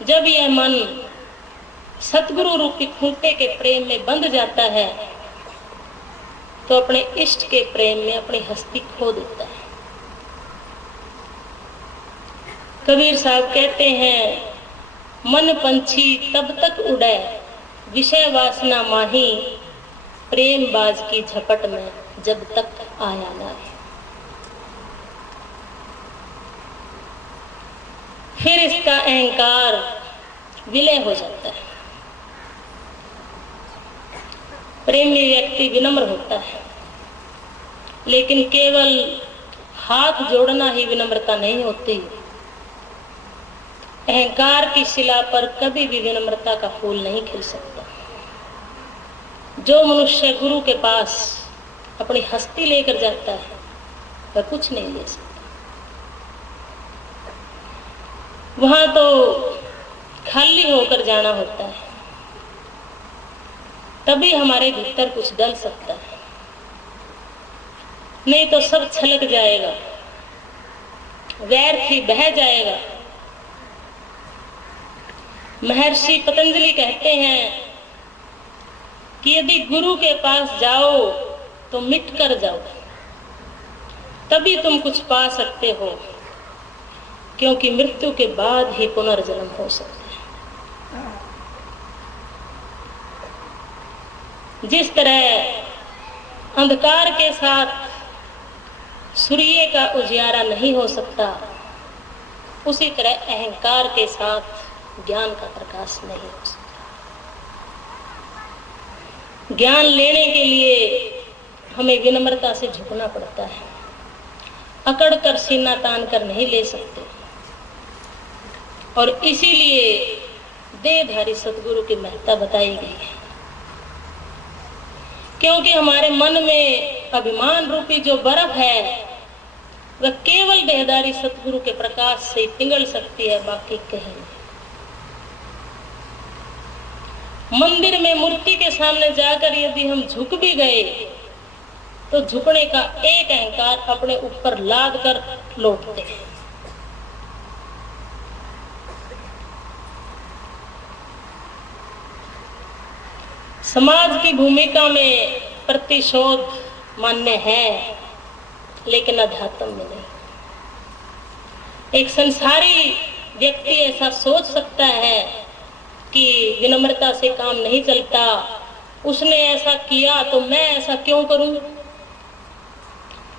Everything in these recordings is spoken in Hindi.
जब यह मन सतगुरु रूपी खूंटे के प्रेम में बंध जाता है तो अपने इष्ट के प्रेम में अपनी हस्ती खो देता है। कबीर साहब कहते हैं, मन पंछी तब तक उड़े विषय वासना माही, प्रेम बाज की झपट में जब तक आया ना है। फिर इसका अहंकार विलय हो जाता है। प्रेमी व्यक्ति विनम्र होता है, लेकिन केवल हाथ जोड़ना ही विनम्रता नहीं होती। अहंकार की शिला पर कभी भी विनम्रता का फूल नहीं खिल सकता। जो मनुष्य गुरु के पास अपनी हस्ती लेकर जाता है वह कुछ नहीं ले सकता। वहां तो खाली होकर जाना होता है, तभी हमारे भीतर कुछ डल सकता है, नहीं तो सब छलक जाएगा, व्यर्थ ही बह जाएगा। महर्षि पतंजलि कहते हैं कि यदि गुरु के पास जाओ तो मिट कर जाओ, तभी तुम कुछ पा सकते हो, क्योंकि मृत्यु के बाद ही पुनर्जन्म हो सकता है। जिस तरह अंधकार के साथ सूर्य का उजियारा नहीं हो सकता, उसी तरह अहंकार के साथ ज्ञान का प्रकाश नहीं हो सकता। ज्ञान लेने के लिए हमें विनम्रता से झुकना पड़ता है, अकड़ कर सीना तान कर नहीं ले सकते। और इसीलिए देहधारी सतगुरु की महत्ता बताई गई है, क्योंकि हमारे मन में अभिमान रूपी जो बर्फ है वह केवल देहधारी सतगुरु के प्रकाश से पिघल सकती है, बाकी कहीं नहीं। मंदिर में मूर्ति के सामने जाकर यदि हम झुक भी गए तो झुकने का एक अहंकार अपने ऊपर लाद कर लौटते हैं। समाज की भूमिका में प्रतिशोध मान्य है, लेकिन अध्यात्म में नहीं। एक संसारी व्यक्ति ऐसा सोच सकता है कि विनम्रता से काम नहीं चलता, उसने ऐसा किया तो मैं ऐसा क्यों करूं,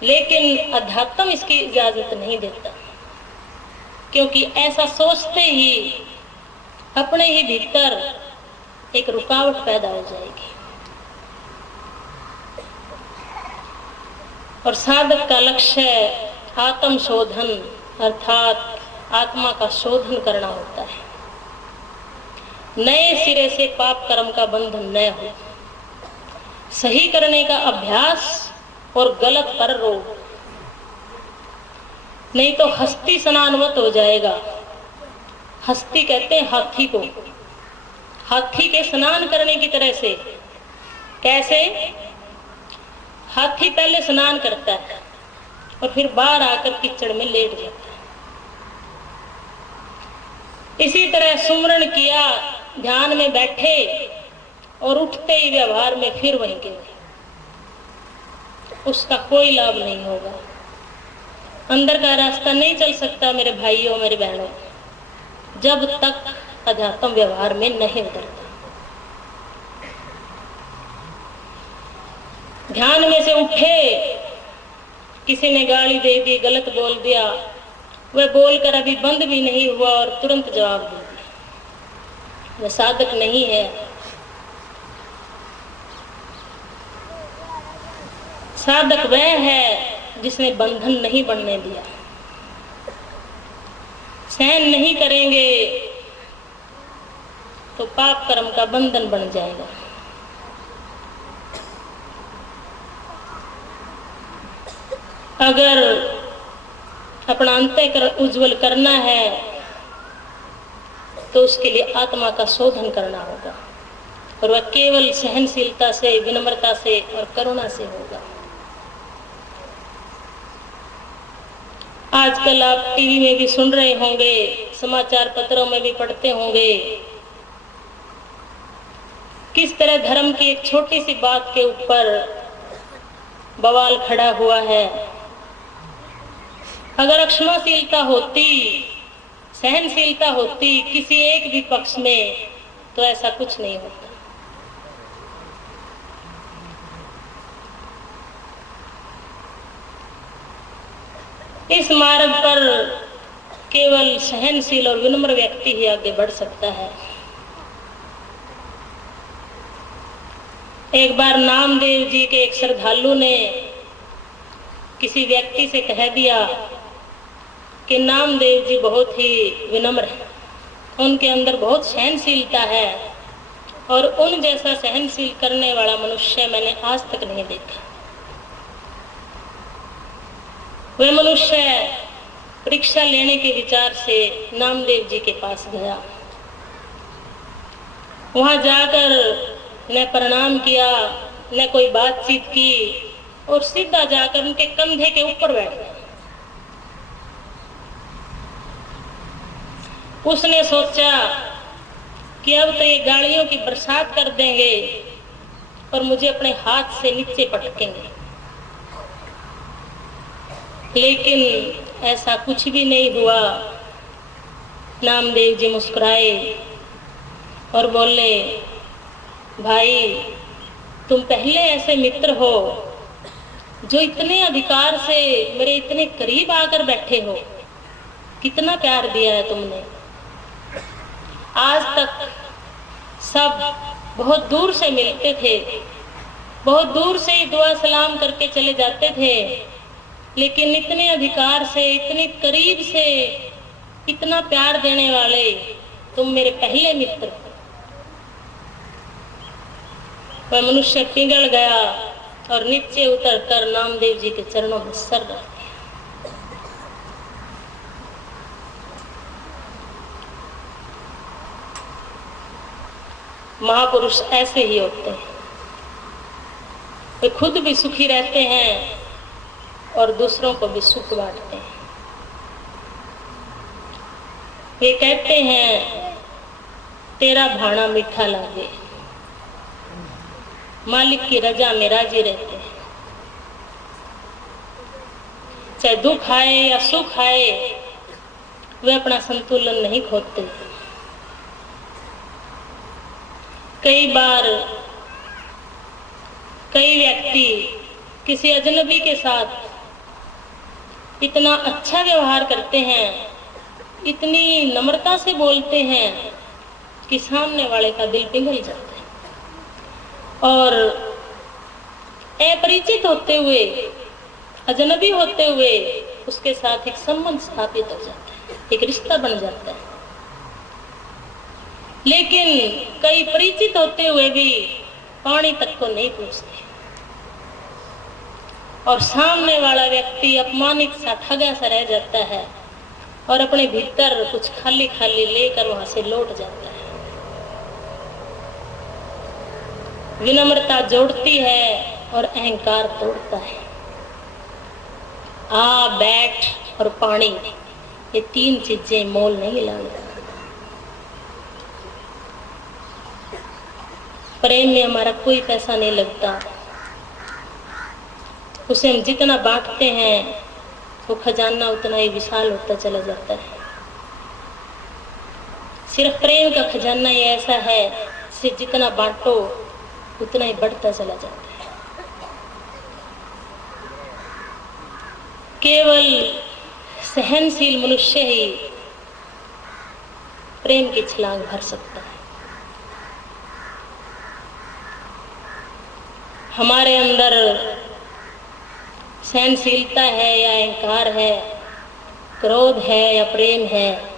लेकिन अध्यात्म इसकी इजाजत नहीं देता, क्योंकि ऐसा सोचते ही अपने ही भीतर एक रुकावट पैदा हो जाएगी। और साधक का लक्ष्य आत्म शोधन अर्थात आत्मा का शोधन करना होता है। नए सिरे से पाप कर्म का बंधन न हो, सही करने का अभ्यास और गलत पर रोक, नहीं तो हस्ती स्नानवत हो जाएगा। हस्ती कहते हैं हाथी को, हाथी के स्नान करने की तरह से। कैसे? हाथी पहले स्नान करता है और फिर बाहर आकर कीचड़ में लेट जाता है। इसी तरह सुमरण किया, ध्यान में बैठे और उठते ही व्यवहार में फिर वहीं के वहीं, उसका कोई लाभ नहीं होगा। अंदर का रास्ता नहीं चल सकता मेरे भाइयों मेरे बहनों, जब तक अध्यात्म व्यवहार में नहीं उतरता। ध्यान में से उठे, किसी ने गाली दे दी, गलत बोल दिया, वह बोलकर अभी बंद भी नहीं हुआ और तुरंत जवाब दे दिया, वह साधक नहीं है। साधक वह है जिसने बंधन नहीं बनने दिया। सहन नहीं करेंगे तो पाप कर्म का बंधन बन जाएगा। अगर अपना अंतःकरण उज्जवल करना है तो उसके लिए आत्मा का शोधन करना होगा, और वह केवल सहनशीलता से, विनम्रता से और करुणा से होगा। आजकल आप टीवी में भी सुन रहे होंगे, समाचार पत्रों में भी पढ़ते होंगे, किस तरह धर्म की एक छोटी सी बात के ऊपर बवाल खड़ा हुआ है। अगर क्षमाशीलता होती, सहनशीलता होती किसी एक भी पक्ष में, तो ऐसा कुछ नहीं होता। इस मार्ग पर केवल सहनशील और विनम्र व्यक्ति ही आगे बढ़ सकता है। एक बार नामदेव जी के एक श्रद्धालु ने किसी व्यक्ति से कह दिया कि नामदेव जी बहुत ही विनम्र हैं, उनके अंदर बहुत सहनशीलता है और उन जैसा सहनशील करने वाला मनुष्य मैंने आज तक नहीं देखा। वह मनुष्य परीक्षा लेने के विचार से नामदेव जी के पास गया। वहां जाकर न प्रणाम किया, न कोई बातचीत की और सीधा जाकर उनके कंधे के ऊपर बैठ गया। उसने सोचा कि अब तो ये गालियों की बरसात कर देंगे और मुझे अपने हाथ से नीचे पटकेंगे, लेकिन ऐसा कुछ भी नहीं हुआ। नामदेव जी मुस्कुराए और बोले, भाई तुम पहले ऐसे मित्र हो जो इतने अधिकार से मेरे इतने करीब आकर बैठे हो, कितना प्यार दिया है तुमने। आज तक सब बहुत दूर से मिलते थे, बहुत दूर से दुआ सलाम करके चले जाते थे, लेकिन इतने अधिकार से, इतने करीब से इतना प्यार देने वाले तुम मेरे पहले मित्र हो। वह मनुष्य पिघल गया और नीचे उतरकर नामदेव जी के चरणों में सर रख दिया। महापुरुष ऐसे ही होते हैं, वे खुद भी सुखी रहते हैं और दूसरों को भी सुख बांटते हैं। वे कहते हैं, तेरा भाना मीठा लागे, मालिक की रजा में राजी रहते हैं। चाहे दुख आए या सुख आए, वे अपना संतुलन नहीं खोते। कई बार कई व्यक्ति किसी अजनबी के साथ इतना अच्छा व्यवहार करते हैं, इतनी नम्रता से बोलते हैं कि सामने वाले का दिल पिघल जाता है और अपरिचित होते हुए, अजनबी होते हुए उसके साथ एक संबंध स्थापित हो जाता है, एक रिश्ता बन जाता है। लेकिन कई परिचित होते हुए भी पानी तक को नहीं पूछते और सामने वाला व्यक्ति अपमानित सा, ठगा सा रह जाता है और अपने भीतर कुछ खाली खाली लेकर वहां से लौट जाता है। विनम्रता जोड़ती है और अहंकार तोड़ता है। आ, बैठ और पानी, ये तीन चीजें मोल नहीं लाने। प्रेम में हमारा कोई पैसा नहीं लगता, उसे हम जितना बांटते हैं वो खजाना उतना ही विशाल होता चला जाता है। सिर्फ प्रेम का खजाना ही ऐसा है, इसे जितना बांटो उतना ही बढ़ता चला जाता है। केवल सहनशील मनुष्य ही प्रेम की छलांग भर सकता है। हमारे अंदर सहनशीलता है या अहंकार है, क्रोध है या प्रेम है,